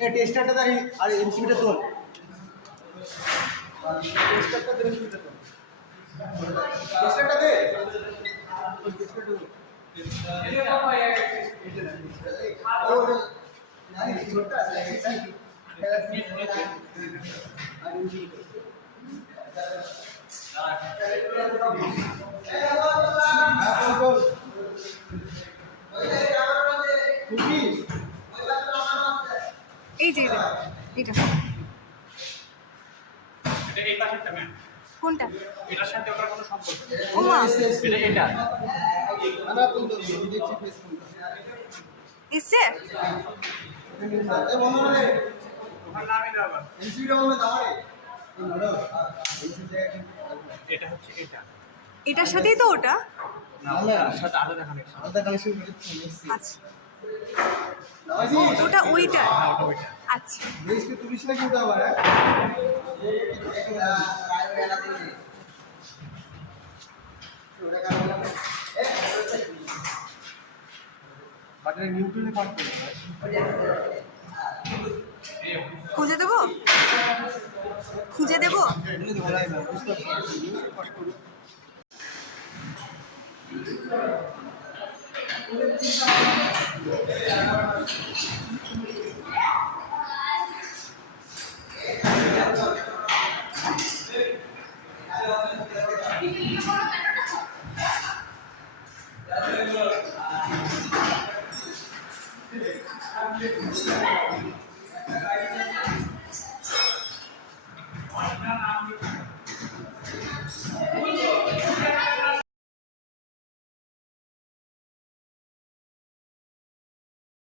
টেস্টারটা দাঁড়ি আর এমসিবিটা তোল টেস্টারটা দে টেস্টারটা দে এই যে এটা এই পাশেরটা ম্যাম কোনটা? এটার সাথে ওটার কোনো সম্পর্ক নেই। ওমা এটা আমরা বন্ধ দেখছি ফেস এসছে এ বন্ধ করে ওখানে নামই দাও আবার। এমসিবিটা বন্ধ দাঁড়ায় এটা হচ্ছে এটা এটার সাথেই তো ওটা। না ওটার সাথে আলাদা কানেকশন। আলাদা কানেকশন করেছি আচ্ছা ওটা ওইটা ওইটা আচ্ছা বেশকে তুলিস না কিন্তু আবার বাটারে নিউট্রালে পার্ট করে খুঁজে দেবো খুঁজে দেবো ভালো না বুঝতে পারছি কষ্ট করে